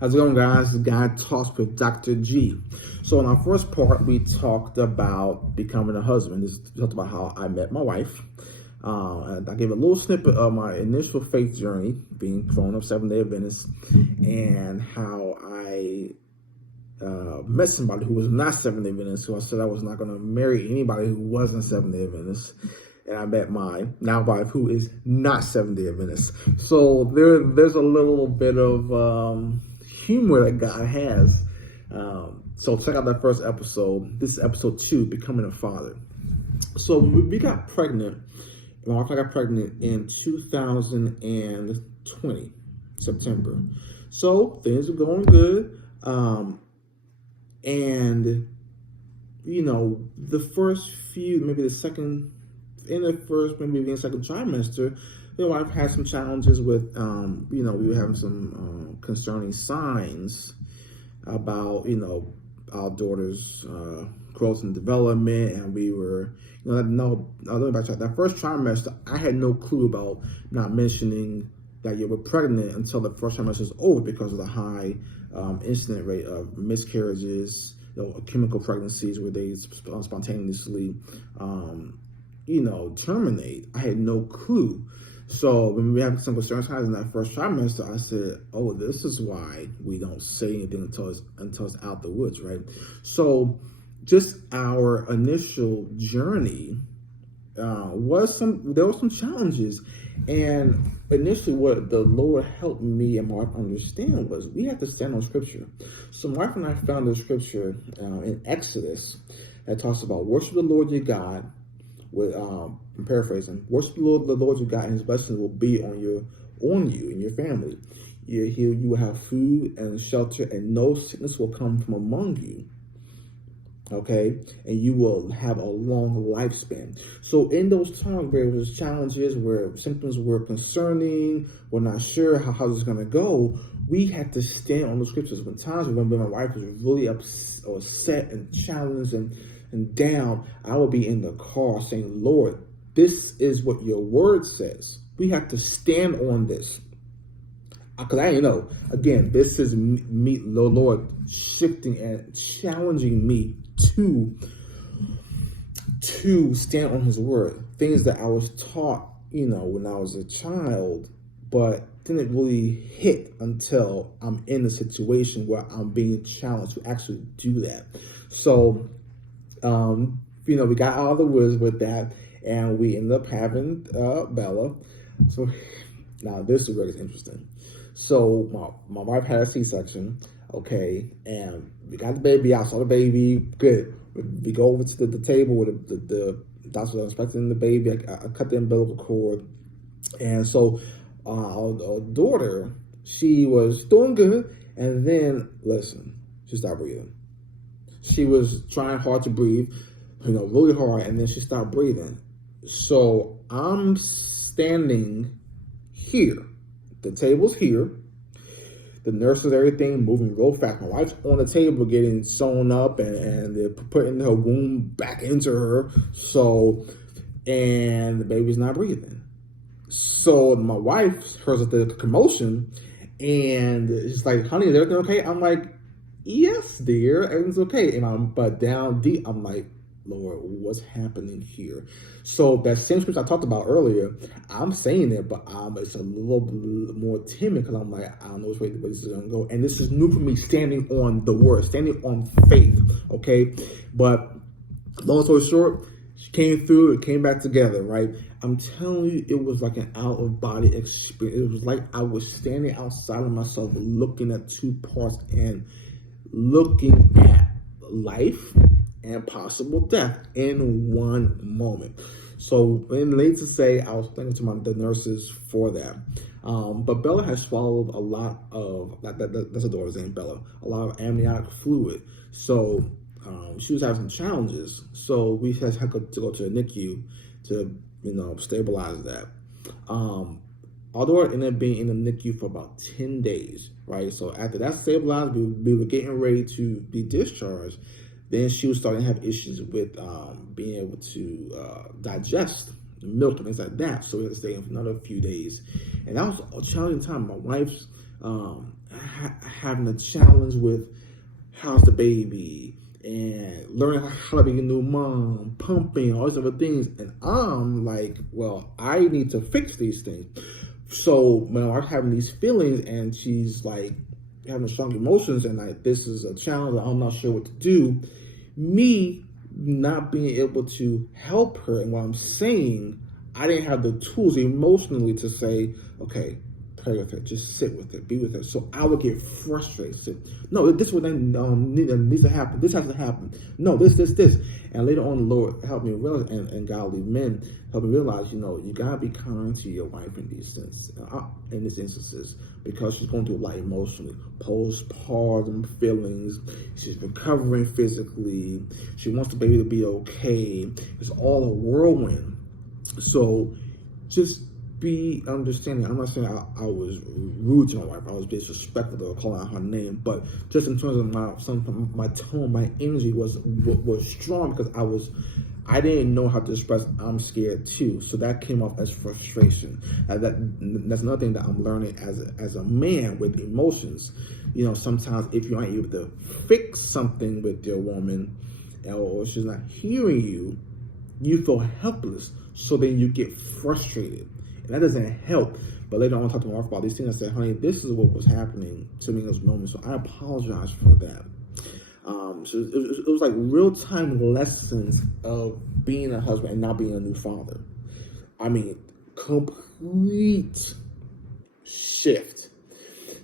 How's it going, guys? This Guy Talks with Dr. G. So in our first part, we talked about becoming a husband. We talked about how I met my wife. And I gave a little snippet of my initial faith journey, being grown up Seventh-day Adventist, and how I met somebody who was not Seventh-day Adventist. So I said I was not going to marry anybody who wasn't Seventh-day Adventist. And I met my now wife, who is not Seventh-day Adventist. So there's a little bit of humor that God has. So check out that first episode. This is episode 2, Becoming a Father. So we got pregnant. My wife and I got pregnant in 2020, September. So things are going good. And, you know, the first few, maybe the second trimester, my wife had some challenges with, we were having some concerning signs about, our daughter's growth and development, and we were, that first trimester, I had no clue about not mentioning that you were pregnant until the first trimester is over because of the high incident rate of miscarriages, chemical pregnancies where they spontaneously, terminate. I had no clue. So when we had some concern signs in that first trimester, I said, "Oh, this is why we don't say anything until it's out the woods, right?" So just our initial journey there were some challenges, and initially what the Lord helped me and my wife understand was we have to stand on Scripture. So my wife and I found the Scripture in Exodus that talks about worship the Lord your God. With I'm paraphrasing, worship the Lord your God, and His blessings will be on you and your family. You will have food and shelter, and no sickness will come from among you. Okay, and you will have a long lifespan. So in those times where there was challenges, where symptoms were concerning, we're not sure how this is going to go, we had to stand on the Scriptures. When times when my wife was really upset and challenged and down, I would be in the car saying, "Lord, this is what your word says. We have to stand on this." Because I didn't know. Again, this is me, the Lord, shifting and challenging me to stand on His word. Things that I was taught, when I was a child, but didn't really hit until I'm in a situation where I'm being challenged to actually do that. So, we got out of the woods with that, and we ended up having Bella. So now this is where it's interesting. So my wife had a C-section, okay, and we got the baby out, saw the baby, good. We go over to the table where the doctor was inspecting the baby. I cut the umbilical cord, and so our daughter, she was doing good, and then, listen, she stopped breathing. She was trying hard to breathe, really hard, and then she stopped breathing. So I'm standing here. The table's here. The nurses, everything moving real fast. My wife's on the table getting sewn up, and they're putting her womb back into her. So, and the baby's not breathing. So my wife hears the commotion, and she's like, "Honey, is everything okay?" I'm like, "Yes, dear, everything's okay." But down deep, I'm like, "Lord, what's happening here?" So that same scripture I talked about earlier, I'm saying it, but it's a little more timid because I'm like, I don't know which way this is going to go. And this is new for me, standing on the word, standing on faith, okay? But long story short, she came through, it came back together, right? I'm telling you, it was like an out-of-body experience. It was like I was standing outside of myself, looking at two parts and looking at life and possible death in one moment. So, and needless to say, I was thanking to the nurses for that. But Bella has swallowed a lot of, that's her daughter's name, Bella, a lot of amniotic fluid. So, she was having some challenges. So, we had to go to the NICU to, stabilize that. Our daughter ended up being in the NICU for about 10 days, right? So, after that stabilized, we were getting ready to be discharged. Then she was starting to have issues with being able to digest milk and things like that. So we had to stay in for another few days. And that was a challenging time. My wife's having a challenge with how's the baby and learning how to be a new mom, pumping, all these other things. And I'm like, well, I need to fix these things. So when I'm having these feelings and she's like having strong emotions and like this is a challenge, I'm not sure what to do, me not being able to help her and what I'm saying, I didn't have the tools emotionally to say, okay, pray with her, just sit with her, be with her. So I would get frustrated. No, this would needs to happen. This has to happen. No, this. And later on, the Lord helped me realize, and godly men helped me realize, you gotta be kind to your wife in these instances, because she's going through a lot emotionally, postpartum feelings. She's recovering physically. She wants the baby to be okay. It's all a whirlwind. So just be understanding. I'm not saying I was rude to my wife. I was disrespectful to calling out her name, but just in terms of my tone, my energy was strong because I didn't know how to express I'm scared too. So that came off as frustration. That's another thing that I'm learning as a man with emotions. Sometimes if you aren't able to fix something with your woman, or she's not hearing you, you feel helpless. So then you get frustrated. And that doesn't help. But later on, I talked to my wife about these things. I said, honey, this is what was happening to me in those moments. So I apologize for that. So it was like real-time lessons of being a husband and not being a new father. I mean, complete shift.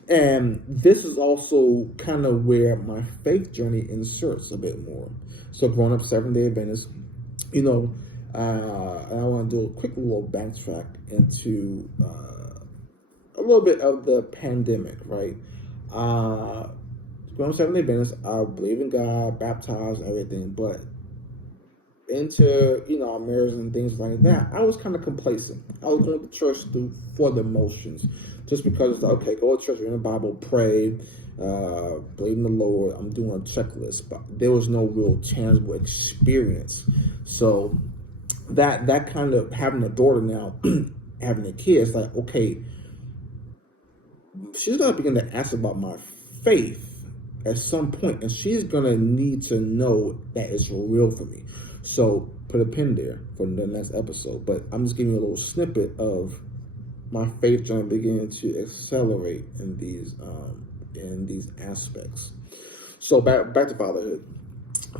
And this is also kind of where my faith journey inserts a bit more. So growing up Seventh-day Adventist, and I want to do a quick little backtrack into a little bit of the pandemic, right? Growing up Seventh-day Adventist, I believe in God, baptized, and everything, but into our marriage and things like that, I was kind of complacent. I was going to church for the motions, just because it's like, okay, go to church, read the Bible, pray, believe in the Lord. I'm doing a checklist, but there was no real tangible experience. So that kind of having a daughter now, having a kid, it's like, okay, she's gonna begin to ask about my faith at some point, and she's gonna need to know that it's real for me. So put a pin there for the next episode. But I'm just giving you a little snippet of my faith journey beginning to accelerate in these aspects. So back to fatherhood.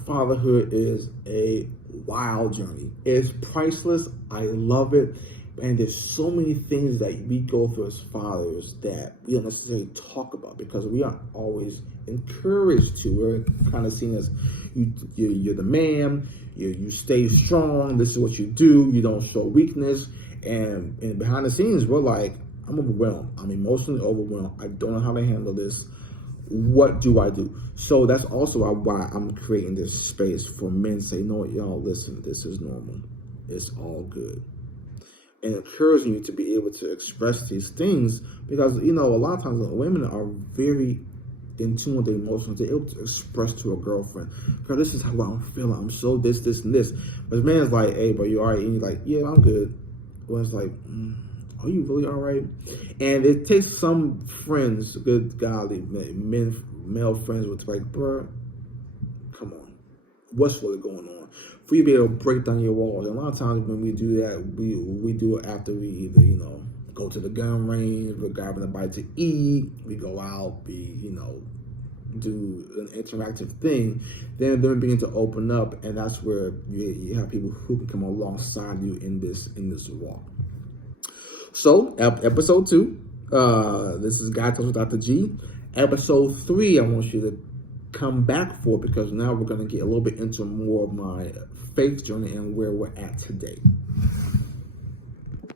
Fatherhood is a wild journey. It's priceless. I love it. And there's so many things that we go through as fathers that we don't necessarily talk about because we aren't always encouraged to. We're kind of seen as you're the man, you stay strong, this is what you do, you don't show weakness. And behind the scenes, we're like, I'm overwhelmed. I'm emotionally overwhelmed. I don't know how to handle this. What do I do? So that's also why I'm creating this space for men to say, no, y'all, listen, this is normal. It's all good. And encouraging you to be able to express these things because, a lot of times women are very in tune with their emotions. They're able to express to a girlfriend, girl, this is how I'm feeling. I'm so this, and this. But the man's like, hey, bro, you all right? And you're like, yeah, I'm good. Well, it's like, are you really all right? And it takes some friends, good godly male friends, with like, bro, come on, what's really going on? For you to be able to break down your walls. And a lot of times when we do that, we do it after we either, go to the gun range, we're grabbing a bite to eat, we go out, we, do an interactive thing, then begin to open up, and that's where you have people who can come alongside you in this walk. So, episode 2, this is God Talks with Dr. G. Episode 3, I want you to come back for because now we're going to get a little bit into more of my faith journey and where we're at today.